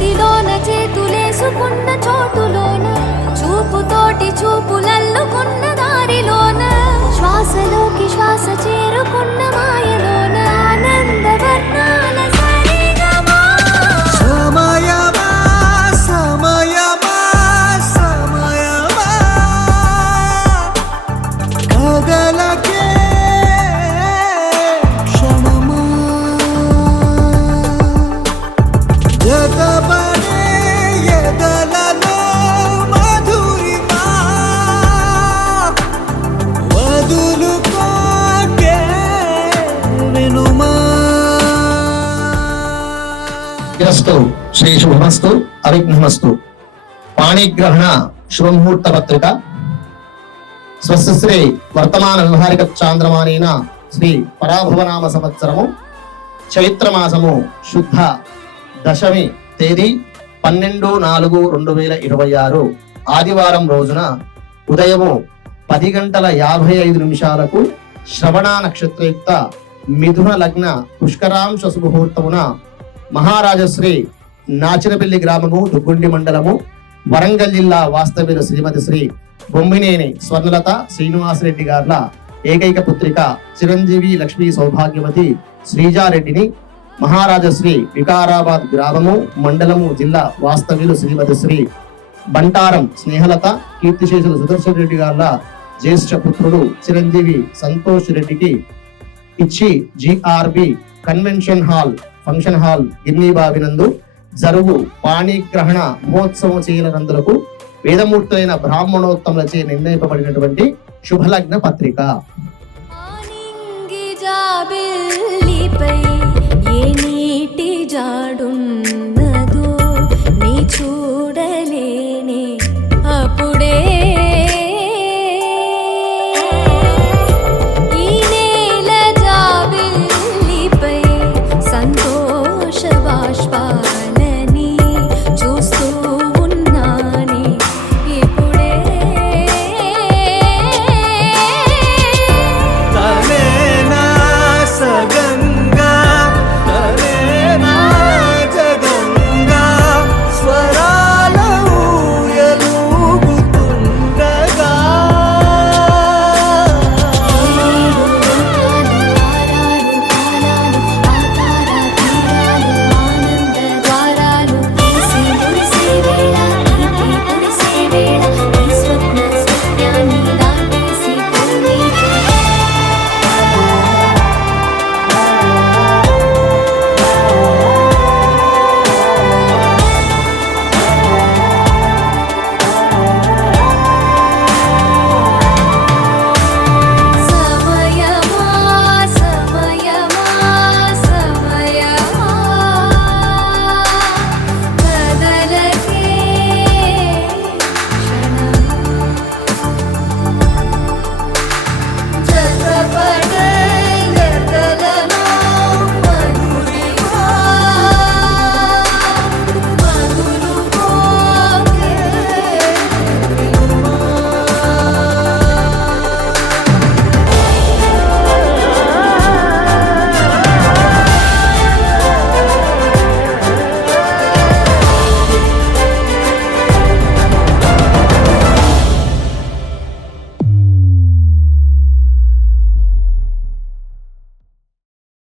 చేతిలోన చేతులేసుకున్న చోటులోన చూపుతోటి చూపులల్లుకున్న దారిలోన శ్వాసలోకి శ్వాస చేరుకున్న మాయలోన ఆనందవర్ణాల సరిగమా సమయమా సమయమా సమయమా కదలకే క్షణమా జతపడే ఎదలలో మధురిమా వదులుకోకే వినుమా. స్తు శ్రీ శుభమస్తు అవిఘ్నమస్తు. పాణిగ్రహణ శుభముహూర్త పత్రిక స్వస్తి శ్రీ వర్తమాన వ్యవహారిక చాంద్రమానేన శ్రీ పరాభవనామ సంవత్సరము చైత్రమాసము శుద్ధ దశమి తేదీ 12/4/2026 ఆదివారం రోజున ఉదయము 10:55 శ్రవణ నక్షత్రయుక్త మిథున లగ్న పుష్కరాంశ శుభముహూర్తమున మహారాజశ్రీ నాచినపల్లి గ్రామము దుగ్గుండి మండలము వరంగల్ జిల్లా వాస్తవ్యులు శ్రీమతి శ్రీ బొమ్మినేని స్వర్ణలత శ్రీనివాసరెడ్డి గార్ల ఏకైక పుత్రిక చిరంజీవి లక్ష్మీ సౌభాగ్యవతి శ్రీజారెడ్డిని మహారాజశ్రీ వికారాబాద్ గ్రామము మండలము జిల్లా వాస్తవ్యులు శ్రీమతి శ్రీ బంటారం స్నేహలత కీర్తిశేషులు సుదర్శన్ రెడ్డి గార్ల జ్యేష్ఠ పుత్రుడు చిరంజీవి సంతోష్ రెడ్డికి ఇచ్చి GRB convention hall function hall గిర్నీబావినందు జరుగు పాణిగ్రహణ మహోత్సవం చేయనందులకు వేదమూర్తులైన బ్రాహ్మణోత్తములచే నిర్ణయింపబడినటువంటి శుభలగ్న పత్రిక.